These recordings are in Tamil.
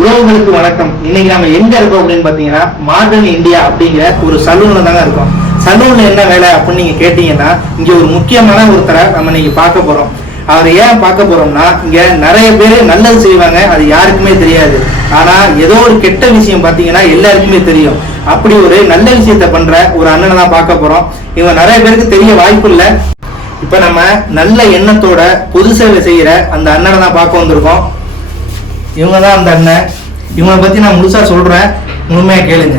உறவுகளுக்கு வணக்கம். இன்னைக்கு நம்ம எங்க இருக்கோம் அப்படின்னு பாத்தீங்கன்னா மாடர்ன் இந்தியா அப்படிங்கிற ஒரு சலூன்ல தாங்க இருக்கோம். சலூன்ல என்ன வேலை அப்படின்னு நீங்க கேட்டீங்கன்னா இங்க ஒரு முக்கியமான ஒருத்தரை நம்ம இன்னைக்கு பார்க்க போறோம். அவர் ஏன் பார்க்க போறோம்னா இங்க நிறைய பேர் நல்லது செய்வாங்க அது யாருக்குமே தெரியாது. ஆனா ஏதோ ஒரு கெட்ட விஷயம் பாத்தீங்கன்னா எல்லாருக்குமே தெரியும். அப்படி ஒரு நல்ல விஷயத்த பண்ற ஒரு அண்ணனை தான் பார்க்க போறோம். இவங்க நிறைய பேருக்கு தெரிய வாய்ப்பு இல்லை. இப்ப நம்ம நல்ல எண்ணத்தோட பொது சேவை செய்யற அந்த அண்ணனை தான் பார்க்க வந்திருக்கோம். இவங்க தான் அந்த அண்ணன். இவங்களை பத்தி நான் முழுசா சொல்றேன். முழுமையாக கேளுங்க.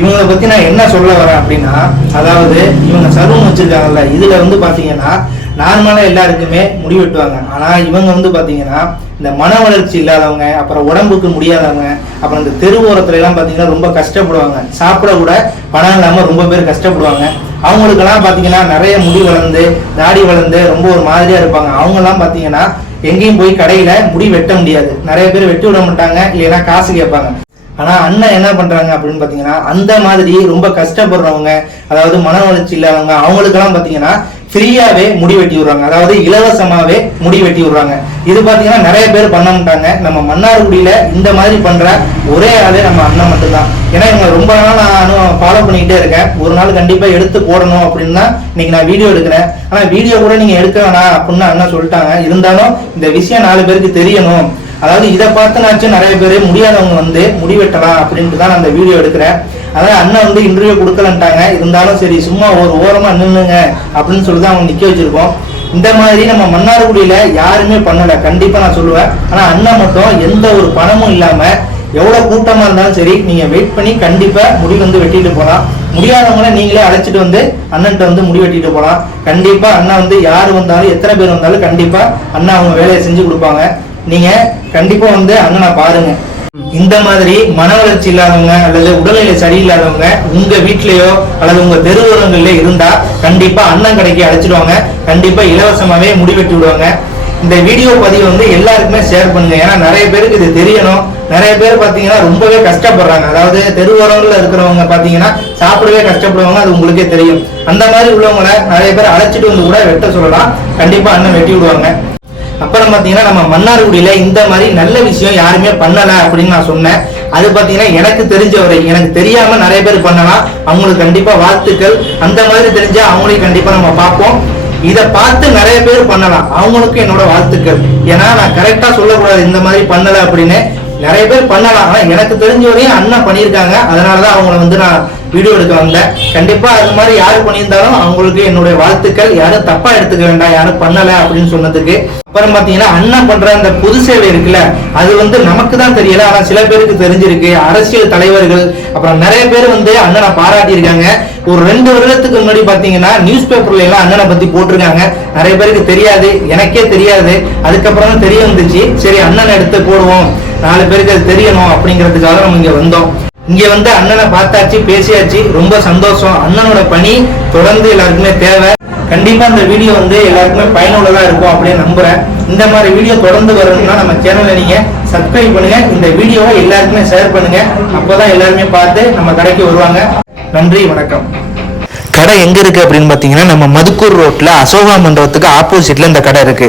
இவங்களை பத்தி நான் என்ன சொல்ல வரேன் அப்படின்னா அதாவது இவங்க சர்வம் வச்சிருக்காங்கல்ல இதுல வந்து பார்த்தீங்கன்னா நார்மலா எல்லாருக்குமே முடி வெட்டுவாங்க. ஆனா இவங்க வந்து பார்த்தீங்கன்னா இந்த மன வளர்ச்சி இல்லாதவங்க அப்புறம் உடம்புக்கு முடியாதவங்க அப்புறம் இந்த தெரு ஓரத்துல எல்லாம் பார்த்தீங்கன்னா ரொம்ப கஷ்டப்படுவாங்க. சாப்பிட கூட பணம் இல்லாம ரொம்ப பேர் கஷ்டப்படுவாங்க. அவங்களுக்கெல்லாம் பார்த்தீங்கன்னா நிறைய முடி வளர்ந்து தாடி வளர்ந்து ரொம்ப ஒரு மாதிரியா இருப்பாங்க. அவங்கெல்லாம் பார்த்தீங்கன்னா எங்கேயும் போய் கடையில முடி வெட்ட முடியாது. நிறைய பேர் வெட்டி விட மாட்டாங்க இல்லைன்னா காசு கேட்பாங்க. ஆனா அண்ணன் என்ன பண்றாங்க அப்படின்னு பாத்தீங்கன்னா அந்த மாதிரி ரொம்ப கஷ்டப்படுறவங்க அதாவது மன வளர்ச்சி இல்லாதவங்க அவங்களுக்கெல்லாம் பாத்தீங்கன்னா ஃப்ரீயாகவே முடி வெட்டி விடுறாங்க. அதாவது இலவசமாகவே முடி வெட்டி விடுறாங்க. இது பார்த்தீங்கன்னா நிறைய பேர் பண்ண மாட்டாங்க. நம்ம மன்னார்குடியில் இந்த மாதிரி பண்ணுற ஒரே ஆளே நம்ம அண்ணன் மட்டும்தான். ஏன்னா இவங்க ரொம்ப நாள் நான் ஃபாலோ பண்ணிக்கிட்டே இருக்கேன். ஒரு நாள் கண்டிப்பாக எடுத்து போடணும் அப்படின்னு தான் இன்னைக்கு நான் வீடியோ எடுக்கிறேன். ஆனால் வீடியோ கூட நீங்கள் எடுக்க வேணாம் அப்படின்னு அண்ணன் சொல்லிட்டாங்க. இருந்தாலும் இந்த விஷயம் நாலு பேருக்கு தெரியணும். அதாவது இதை பார்த்து பார்த்துனாச்சும் நிறைய பேர் முடியாதவங்க வந்து முடி வெட்டலாம் அப்படின்ட்டு தான் நான் அந்த வீடியோ எடுக்கிறேன். அதாவது அண்ணன் வந்து இன்டர்வியூ கொடுக்கலன்ட்டாங்க. இருந்தாலும் சரி சும்மா ஒரு ஓரமாக நின்றுங்க அப்படின்னு சொல்லி தான் அவங்க நிற்க வச்சுருக்கோம். இந்த மாதிரி நம்ம மன்னார்குடியில் யாருமே பண்ணலை. கண்டிப்பாக நான் சொல்லுவேன். ஆனால் அண்ணன் மட்டும் எந்த ஒரு பணமும் இல்லாமல் எவ்வளோ கூட்டமாக இருந்தாலும் சரி நீங்கள் வெயிட் பண்ணி கண்டிப்பாக முடி வந்து வெட்டிட்டு போகலாம் முடியாதவங்கள நீங்களே அழைச்சிட்டு வந்து அண்ணன்ட்ட வந்து முடி வெட்டிட்டு போகலாம் கண்டிப்பாக அண்ணா வந்து யார் வந்தாலும் எத்தனை பேர் வந்தாலும் கண்டிப்பாக அண்ணா அவங்க வேலையை செஞ்சு கொடுப்பாங்க. நீங்கள் கண்டிப்பாக வந்து அண்ணனை பாருங்கள் இந்த மாதிரி மன வளர்ச்சி இல்லாதவங்க அல்லது உடல்நிலை சரியில்லாதவங்க உங்க வீட்லயோ அல்லது உங்க தெருவோரங்கள்ல இருந்தா கண்டிப்பா அண்ணன் கடைக்கு அழைச்சிடுவாங்க. கண்டிப்பா இலவசமாவே முடிவெட்டி விடுவாங்க. இந்த வீடியோ பதிவு வந்து எல்லாருக்குமே ஷேர் பண்ணுங்க. ஏன்னா நிறைய பேருக்கு இது தெரியணும். நிறைய பேர் பாத்தீங்கன்னா ரொம்பவே கஷ்டப்படுறாங்க. அதாவது தெருவோரங்கள்ல இருக்கிறவங்க பாத்தீங்கன்னா சாப்பிடவே கஷ்டப்படுவாங்க. அது உங்களுக்கே தெரியும். அந்த மாதிரி உள்ளவங்களை நிறைய பேர் அழைச்சிட்டு வந்து கூட வெட்ட சொல்லலாம். கண்டிப்பா அண்ணன் வெட்டி விடுவாங்க. அப்புறம் பாத்தீங்கன்னா நம்ம மன்னார்குடியில இந்த மாதிரி நல்ல விஷயம் யாருமே பண்ணல அப்படின்னு நான் சொன்னேன். அது பாத்தீங்கன்னா எனக்கு தெரிஞ்சவரை எனக்கு தெரியாம நிறைய பேர் பண்ணலாம். அவங்களுக்கு கண்டிப்பா வாழ்த்துக்கள். அந்த மாதிரி தெரிஞ்சா அவங்களையும் கண்டிப்பா நம்ம பார்ப்போம். இதை பார்த்து நிறைய பேர் பண்ணலாம். அவங்களுக்கும் என்னோட வாழ்த்துக்கள். ஏன்னா நான் கரெக்டா சொல்லக்கூடாது இந்த மாதிரி பண்ணலை அப்படின்னு. நிறைய பேர் பண்ணலாம். ஆனால் எனக்கு தெரிஞ்ச வரையும் அண்ணா பண்ணியிருக்காங்க. அதனாலதான் அவங்கள வந்து நான் வீடியோ எடுக்க வந்தேன் கண்டிப்பாக அது மாதிரி யார் பண்ணியிருந்தாலும் அவங்களுக்கு என்னுடைய வாழ்த்துக்கள். யாரும் தப்பாக எடுத்துக்க வேண்டாம். யாரும் பண்ணலை அப்படின்னு சொன்னதுக்கு. அப்புறம் பார்த்தீங்கன்னா அண்ணன் பண்ணுற அந்த பொது சேவை இருக்குல்ல அது வந்து நமக்கு தான் தெரியல. ஆனால் சில பேருக்கு தெரிஞ்சிருக்கு. அரசியல் தலைவர்கள் அப்புறம் நிறைய பேர் வந்து அண்ணனை பாராட்டியிருக்காங்க. ஒரு ரெண்டு வருடத்துக்கு முன்னாடி பார்த்தீங்கன்னா நியூஸ் பேப்பர்ல எல்லாம் அண்ணனை பத்தி போட்டிருக்காங்க. நிறைய பேருக்கு தெரியாது. எனக்கே தெரியாது. அதுக்கப்புறம் தான் தெரிய வந்துச்சு. சரி அண்ணன் எடுத்து போடுவோம். நாலு பேருக்கு அது தெரியணும் அப்படிங்கிறதுக்காக நம்ம இங்க வந்தோம். இங்க வந்து அண்ணனை பார்த்தாச்சு பேசியாச்சு. ரொம்ப சந்தோஷம். அண்ணனோட பணி தொடர்ந்து எல்லாருக்குமே தேவை. கண்டிப்பா இந்த வீடியோ வந்து எல்லாருக்குமே பயனுள்ளதா இருக்கும் அப்படின்னு நம்புறேன். இந்த மாதிரி வீடியோ தொடர்ந்து வரணும்னா நம்ம சேனலை நீங்க சப்ஸ்கிரைப் பண்ணுங்க. இந்த வீடியோவை எல்லாருக்குமே ஷேர் பண்ணுங்க. அப்போதான் எல்லாருமே பார்த்து நம்ம கடைக்கு வருவாங்க. நன்றி வணக்கம். கடை எங்க இருக்கு அப்படின்னு பாத்தீங்கன்னா நம்ம மதுக்கூர் ரோட்ல அசோகா மண்டபத்துக்கு ஆப்போசிட்ல இந்த கடை இருக்கு.